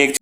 एक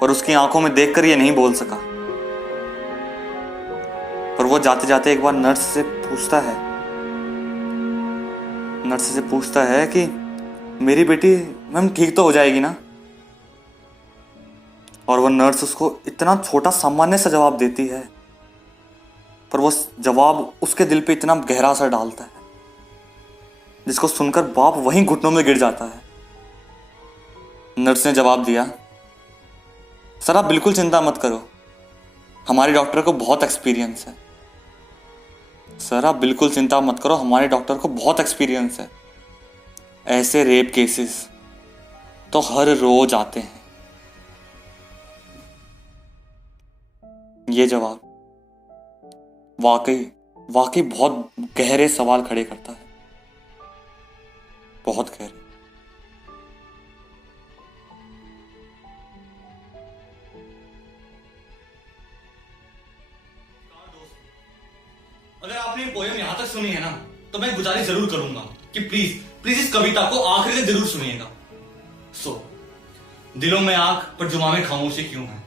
पर उसकी आंखों में देखकर ये नहीं बोल सका। पर वो जाते जाते एक बार नर्स से पूछता है कि मेरी बेटी मैम ठीक तो हो जाएगी ना। और वो नर्स उसको इतना छोटा सामान्य सा जवाब देती है, पर वो जवाब उसके दिल पे इतना गहरा असर डालता है जिसको सुनकर बाप वहीं घुटनों में गिर जाता है। नर्स ने जवाब दिया, सर आप बिल्कुल चिंता मत करो, हमारे डॉक्टर को बहुत एक्सपीरियंस है। सर आप बिल्कुल चिंता मत करो, हमारे डॉक्टर को बहुत एक्सपीरियंस है। ऐसे रेप केसेस तो हर रोज आते हैं। ये जवाब वाकई वाकई बहुत गहरे सवाल खड़े करता है, बहुत गहरे। अगर आपने पोयम यहां तक सुनी है ना, तो मैं गुजारिश जरूर करूंगा कि प्लीज प्लीज इस कविता को आखिर तक जरूर सुनिएगा। दिलों में आग पर जुमामे खामोशी क्यों है,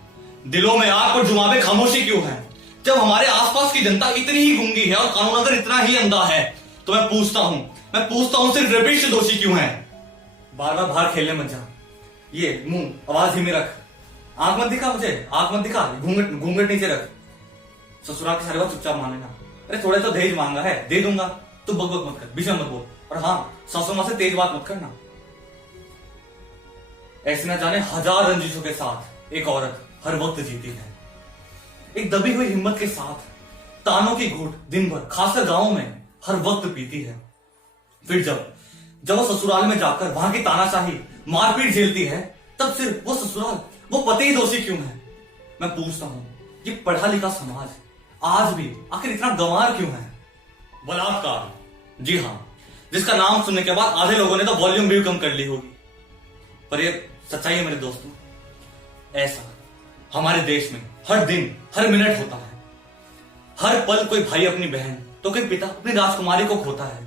दिलों में आग पर जुमामे खामोशी क्यों है। जब हमारे आसपास की जनता इतनी ही गूंगी है और कानून अगर इतना ही अंधा है, तो मैं पूछता हूं सिर्फ रेपिस्ट दोषी क्यों है। बार बार बाहर खेलने मत जा, ये मुंह आवाज धीमी रख, आंख मत दिखा मुझे, आंख मत दिखा, घूंघट घूंघट नीचे रख। ससुराल की सारी बात चुपचाप मान लेना। अरे थोड़ा तो दहेज मांगा है, दे दूंगा, तू बकबक मत कर, बीच में मत बोल। और हाँ, सासू मां से तेज बात मत करना। ऐसे न जाने हजार रंजिशों के साथ एक औरत हर वक्त जीती है, एक दबी हुई हिम्मत के साथ तानों की घूंट दिन भर खासकर गांवों में हर वक्त पीती है। फिर जब वो ससुराल में जाकर वहां की तानाशाही मारपीट झेलती है, तब सिर्फ वो ससुराल, वो पति ही दोषी क्यों है। मैं पूछता हूं, ये पढ़ा लिखा समाज आज भी आखिर इतना गंवार क्यों है। बलात्कार, जी हाँ, जिसका नाम सुनने के बाद आधे लोगों ने तो वॉल्यूम भी कम कर ली होगी, पर ये सच्चाई है मेरे दोस्तों। ऐसा हमारे देश में हर दिन हर मिनट होता है। हर पल कोई भाई अपनी बहन तो कोई पिता अपनी राजकुमारी को खोता है।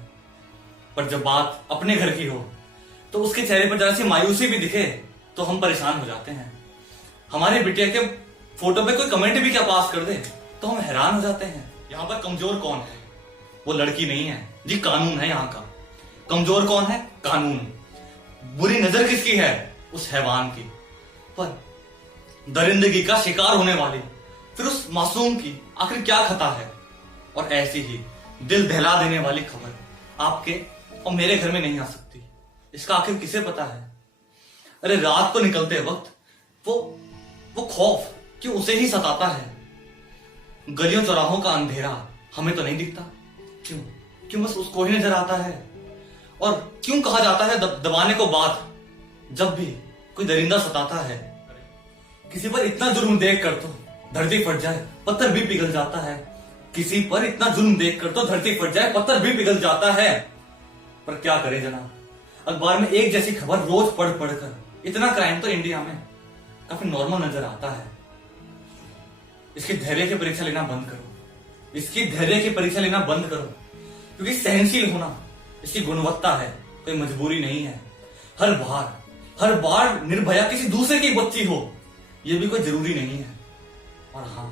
पर जब बात अपने घर की हो, तो उसके चेहरे पर जरा सी मायूसी भी दिखे तो हम परेशान हो जाते हैं। हमारे बिटिया के फोटो पे कोई कमेंट भी क्या पास कर दे तो हम हैरान हो जाते हैं। यहाँ पर कमजोर कौन है, वो लड़की नहीं है जी, कानून है यहाँ का। कमजोर कौन है, कानून। बुरी नजर किसकी है, उस हैवान की। पर दरिंदगी का शिकार होने वाली फिर उस मासूम की आखिर क्या खता है। और ऐसी ही दिल दहला देने वाली खबर आपके और मेरे घर में नहीं आ सकती, इसका आखिर किसे पता है। अरे रात को निकलते वक्त वो खौफ क्यों उसे ही सताता है। गलियों चौराहों का अंधेरा हमें तो नहीं दिखता, क्यों बस उसको ही नजर आता है। और क्यों कहा जाता है दबाने को बात, जब भी कोई दरिंदा सताता है। किसी पर इतना जुल्म देख कर तो धरती फट जाए, पत्थर भी पिघल जाता है। किसी पर इतना जुल्म देख कर तो धरती फट जाए, पत्थर भी पिघल जाता है। पर क्या करें जनाब, अखबार में एक जैसी खबर रोज पढ़ कर इतना क्राइम तो इंडिया में काफी नॉर्मल नजर आता है। इसकी धैर्य की परीक्षा लेना बंद करो, इसकी धैर्य की परीक्षा लेना बंद करो, क्योंकि सहनशील होना इसकी गुणवत्ता है, कोई मजबूरी नहीं है। हर बार निर्भया किसी दूसरे की बच्ची हो, यह भी कोई जरूरी नहीं है। और हाँ,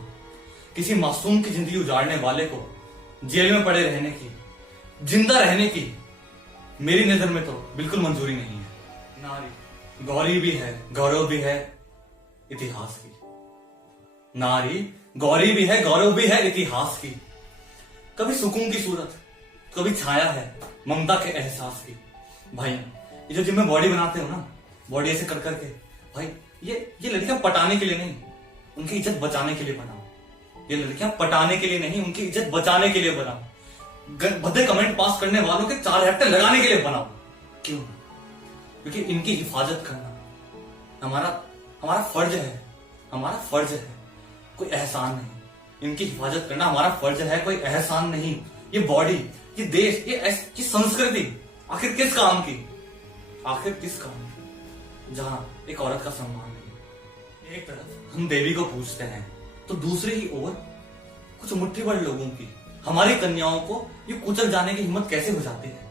किसी मासूम की जिंदगी उजाड़ने वाले को जेल में पड़े रहने की, जिंदा रहने की मेरी नजर में तो बिल्कुल मंजूरी नहीं है। नारी गौरी भी है, गौरव भी है इतिहास की। नारी गौरी भी है, गौरव भी है इतिहास की। कभी सुकून की सूरत, कभी छाया है ममता के एहसास की। भाई ये जो जिम में बॉडी बनाते हो ना, बॉडी ऐसे कर करके, भाई ये लड़कियां पटाने के लिए नहीं, उनकी इज्जत बचाने के लिए बनाओ। ये लड़कियां पटाने के लिए नहीं, उनकी इज्जत बचाने के लिए बनाओ। भद्दे कमेंट पास करने वालों के 4 हैक्टर लगाने के लिए बनाओ। क्यों? क्योंकि इनकी हिफाजत करना हमारा फर्ज है, हमारा फर्ज है, कोई एहसान नहीं। इनकी हिफाजत करना हमारा फर्ज है, कोई एहसान नहीं। ये बॉडी, ये देश, ये संस्कृति आखिर किस काम की, आखिर किस काम की, जहां एक औरत का सम्मान नहीं। एक तरफ हम देवी को पूजते हैं, तो दूसरी ही ओर कुछ मुट्ठी भर लोगों की, हमारी कन्याओं को ये कुचल जाने की हिम्मत कैसे हो जाती है।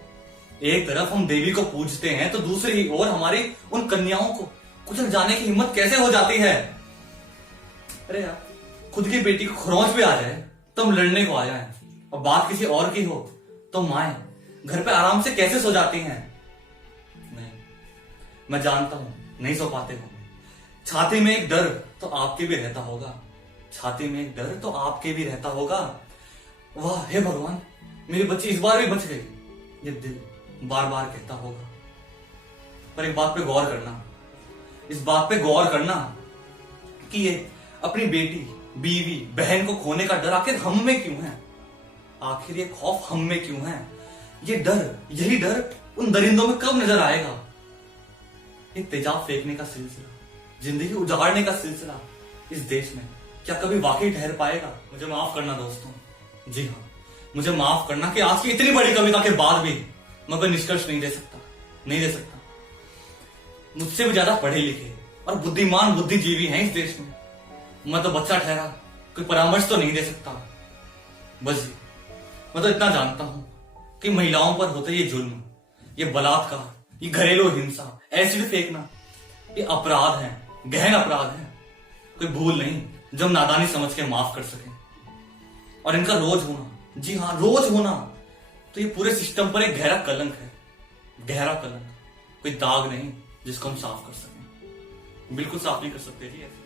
एक तरफ हम देवी को पूजते हैं, तो दूसरी ही ओर हमारी उन कन्याओं को कुचल जाने की हिम्मत कैसे हो जाती है। अरे यार, खुद की बेटी को खरोंच भी आ जाए तो हम लड़ने को आ जाए, और बात किसी और की हो तो माएं घर पे आराम से कैसे सो जाती हैं। नहीं, मैं जानता हूं नहीं सो पाते होंगे। छाती में एक डर तो आपके भी रहता होगा, छाती में एक डर तो आपके भी रहता होगा। वाह हे भगवान, मेरी बच्ची इस बार भी बच गई, ये दिल बार बार कहता होगा। पर एक बात पे गौर करना, इस बात पे गौर करना कि ये अपनी बेटी बीवी बहन को खोने का डर आखिर हम में क्यों है? आखिर ये खौफ हम में क्यों है? ये डर, यही डर उन दरिंदों में कब नजर आएगा? ये तेजाब फेंकने का सिलसिला, जिंदगी उजाड़ने का सिलसिला इस देश में क्या कभी वाकई ठहर पाएगा? मुझे माफ करना दोस्तों, जी हाँ, मुझे माफ करना कि आज की इतनी बड़ी कविता के बाद भी मैं कोई निष्कर्ष नहीं दे सकता। मुझसे भी ज्यादा पढ़े लिखे और बुद्धिमान बुद्धिजीवी हैं इस देश में। मैं तो बच्चा ठहरा, कोई परामर्श तो नहीं दे सकता। बस जी, मैं तो इतना जानता हूं कि महिलाओं पर होते ये जुल्म, ये बलात्कार, ये घरेलू हिंसा, एसिड फेंकना, ये अपराध है, गहन अपराध है। कोई भूल नहीं जो हम नादानी समझ के माफ कर सके। और इनका रोज होना, जी हाँ रोज होना, तो ये पूरे सिस्टम पर एक गहरा कलंक है, गहरा कलंक, कोई दाग नहीं जिसको हम साफ कर सकें। बिल्कुल साफ नहीं कर सकते जी ऐसे।